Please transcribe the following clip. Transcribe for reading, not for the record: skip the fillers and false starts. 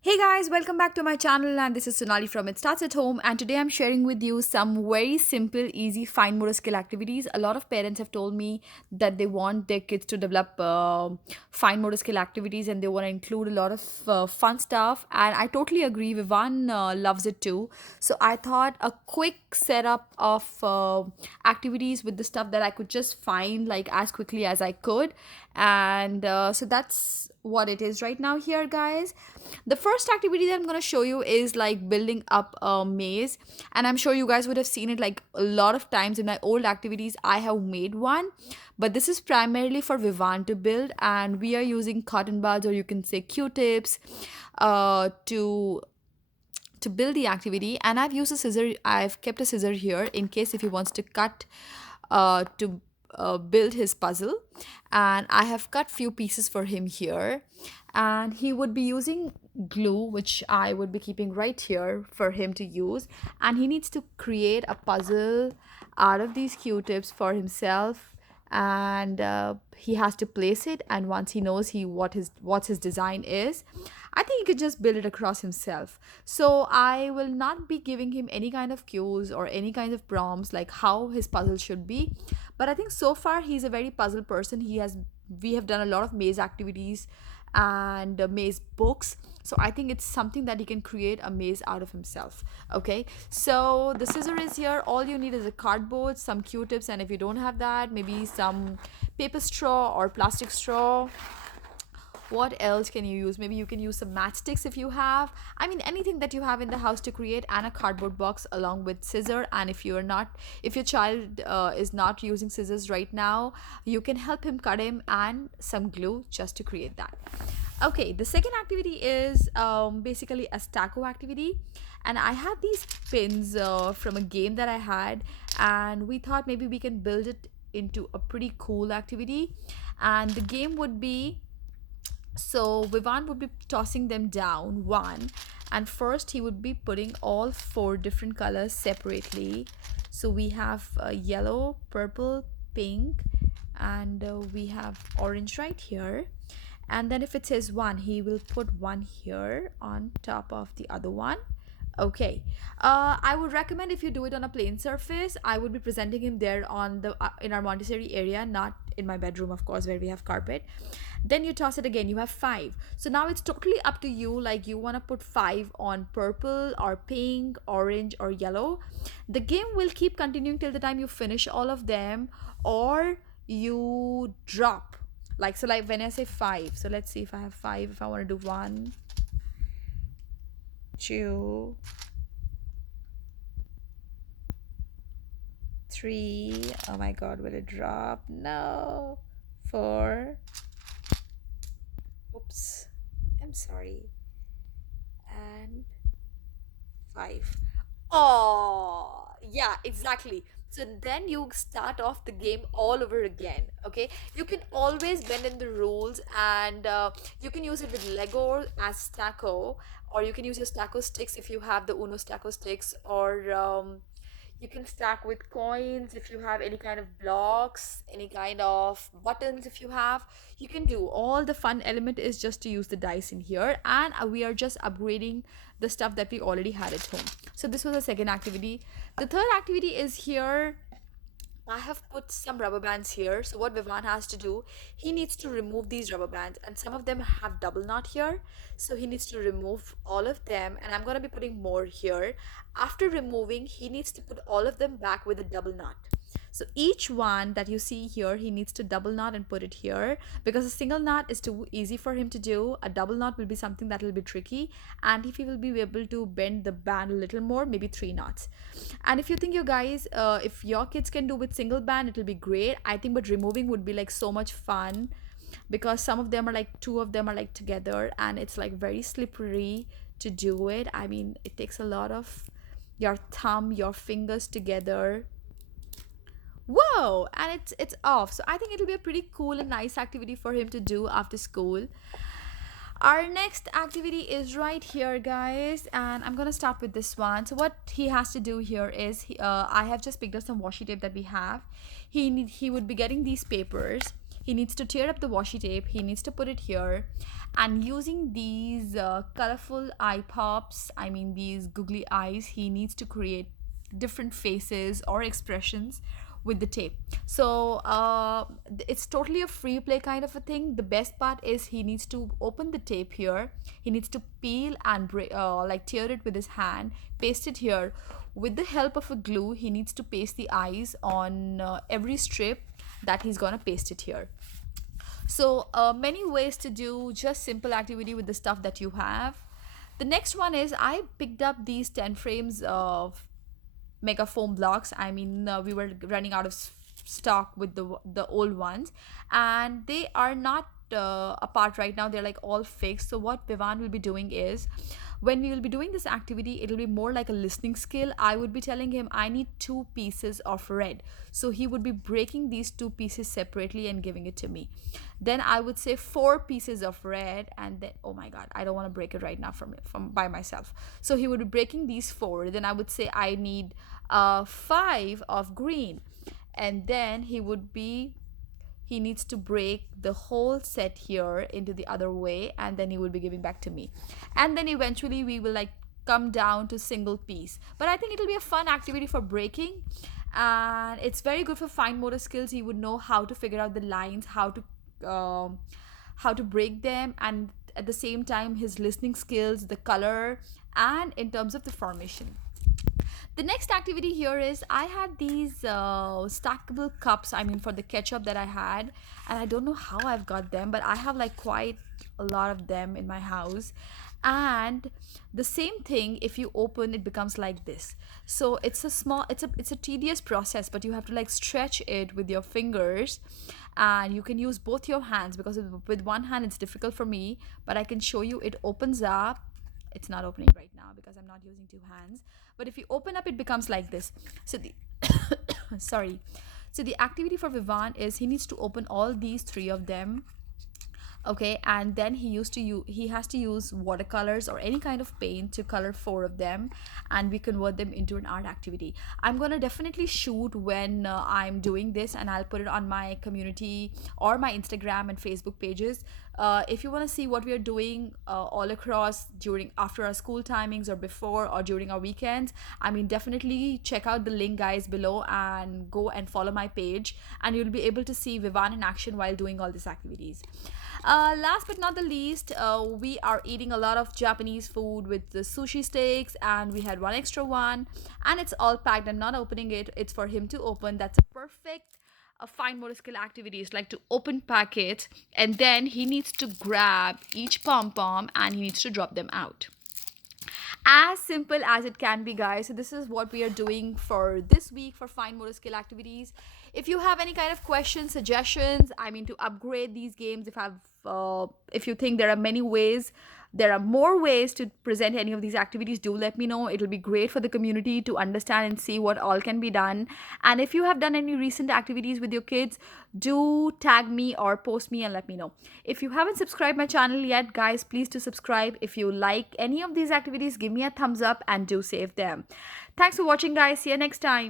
Hey guys, welcome back to my channel, and this is Sonali from It Starts at Home, and today I'm sharing with you some very simple, easy fine motor skill activities. A lot of parents have told me that they want their kids to develop fine motor skill activities and they want to include a lot of fun stuff, and I totally agree. Vivan loves it too. So I thought a quick setup of activities with the stuff that I could just find like as quickly as I could, and so that's what it is right now here, guys. The first activity that I'm going to show you is like building up a maze, and I'm sure you guys would have seen it like a lot of times in my old activities. I have made one, but this is primarily for Vivan to build, and we are using cotton buds, or you can say q-tips, to build the activity. And I've used a scissor. I've kept a scissor here in case if he wants to cut to build his puzzle. And I have cut few pieces for him here, and he would be using glue, which I would be keeping right here for him to use. And he needs to create a puzzle out of these q-tips for himself, and he has to place it. And once he knows he what his design is, I think he could just build it across himself. So I will not be giving him any kind of cues or any kind of prompts like how his puzzle should be. But I think so far he's a very puzzle person. We have done a lot of maze activities and maze books. So I think it's something that he can create a maze out of himself. Okay, so the scissor is here. All you need is a cardboard, some q-tips, and if you don't have that, maybe some paper straw or plastic straw. What else can you use? Maybe you can use some matchsticks if you have. I mean, anything that you have in the house to create, and a cardboard box along with scissor. And if your child is not using scissors right now, you can help him cut him, and some glue just to create that. Okay, the second activity is basically a stacko activity. And I had these pins from a game that I had, and we thought maybe we can build it into a pretty cool activity. And the game would be, so Vivan would be tossing them down one, and first he would be putting all four different colors separately. So we have yellow, purple, pink, and we have orange right here. And then if it says one, he will put one here on top of the other one. Okay. I would recommend if you do it on a plain surface. I would be presenting him there on the in our Montessori area, not in my bedroom, of course, where we have carpet. Then you toss it again. You have five. So now it's totally up to you. Like you want to put five on purple or pink, orange or yellow. The game will keep continuing till the time you finish all of them, or you drop. Like so, like when I say five. So let's see if I have five. If I want to do one, two, three. Oh my god, will it drop? No. Four. Oops. I'm sorry. And five. Oh, yeah, exactly. So then you start off the game all over again. Okay, you can always bend in the rules, and you can use it with Lego as Stacko, or you can use your Stacko sticks if you have the Uno Stacko sticks, or you can stack with coins if you have any kind of blocks, any kind of buttons if you have. You can do all the fun element is just to use the dice in here, and we are just upgrading the stuff that we already had at home. So this was the second activity. The third activity is here. I have put some rubber bands here. So what Vivan has to do, he needs to remove these rubber bands, and some of them have double knot here. So he needs to remove all of them, and I'm going to be putting more here. After removing, he needs to put all of them back with a double knot. So each one that you see here, he needs to double knot and put it here, because a single knot is too easy for him to do. A double knot will be something that will be tricky, and if he will be able to bend the band a little more, maybe three knots. And if you think you guys, if your kids can do with single band, it will be great, I think. But removing would be like so much fun, because some of them are like two of them are like together, and it's like very slippery to do it. I mean, it takes a lot of your thumb, your fingers together. Whoa, and it's off. So I think it'll be a pretty cool and nice activity for him to do after school. Our next activity is right here, guys, and I'm gonna start with this one. So what he has to do here is I have just picked up some washi tape that we have. He would be getting these papers. He needs to tear up the washi tape, he needs to put it here, and using these colorful eye pops, I mean these googly eyes, he needs to create different faces or expressions with the tape. So it's totally a free play kind of a thing. The best part is he needs to open the tape here, he needs to peel and like tear it with his hand, paste it here. With the help of a glue, he needs to paste the eyes on every strip that he's gonna paste it here. So many ways to do just simple activity with the stuff that you have. The next one is I picked up these 10 frames of mega foam blocks. I mean, we were running out of stock with the old ones, and they are not apart right now. They're like all fixed. So what Vivan will be doing is, when we will be doing this activity, it'll be more like a listening skill. I would be telling him I need two pieces of red, so he would be breaking these two pieces separately and giving it to me. Then I would say four pieces of red, and then oh my god, I don't want to break it right now from by myself. So he would be breaking these four. Then I would say I need five of green, and then he needs to break the whole set here into the other way, and then he will be giving back to me. And then eventually we will like come down to single piece. But I think it'll be a fun activity for breaking, and it's very good for fine motor skills. He would know how to figure out the lines, um, how to break them, and at the same time his listening skills, the color, and in terms of the formation. The next activity here is I had these stackable cups, I mean for the ketchup that I had, and I don't know how I've got them, but I have like quite a lot of them in my house. And the same thing, if you open, it becomes like this. So it's a tedious process, but you have to like stretch it with your fingers, and you can use both your hands, because with one hand it's difficult for me, but I can show you. It opens up. It's not opening right now because I'm not using two hands, but if you open up, it becomes like this. So the sorry, so the activity for Vivan is he needs to open all these three of them. Okay, and then he has to use watercolors or any kind of paint to color four of them, and we convert them into an art activity. I'm gonna definitely shoot when I'm doing this, and I'll put it on my community or my Instagram and Facebook pages. If you want to see what we are doing all across during after our school timings or before or during our weekends, I mean definitely check out the link guys below and go and follow my page, and you'll be able to see Vivan in action while doing all these activities. Last but not the least, we are eating a lot of Japanese food with the sushi steaks, and we had one extra one, and it's all packed. I'm not opening it, it's for him to open. That's a perfect fine motor skill activity. It's like to open packets, and then he needs to grab each pom pom and he needs to drop them out. As simple as it can be, guys. So this is what we are doing for this week for fine motor skill activities. If you have any kind of questions, suggestions, I mean to upgrade these games, if you think there are many ways, there are more ways to present any of these activities, do let me know. It'll be great for the community to understand and see what all can be done. And if you have done any recent activities with your kids, do tag me or post me and let me know. If you haven't subscribed my channel yet, guys, please do subscribe. If you like any of these activities, give me a thumbs up and do save them. Thanks for watching, guys. See you next time.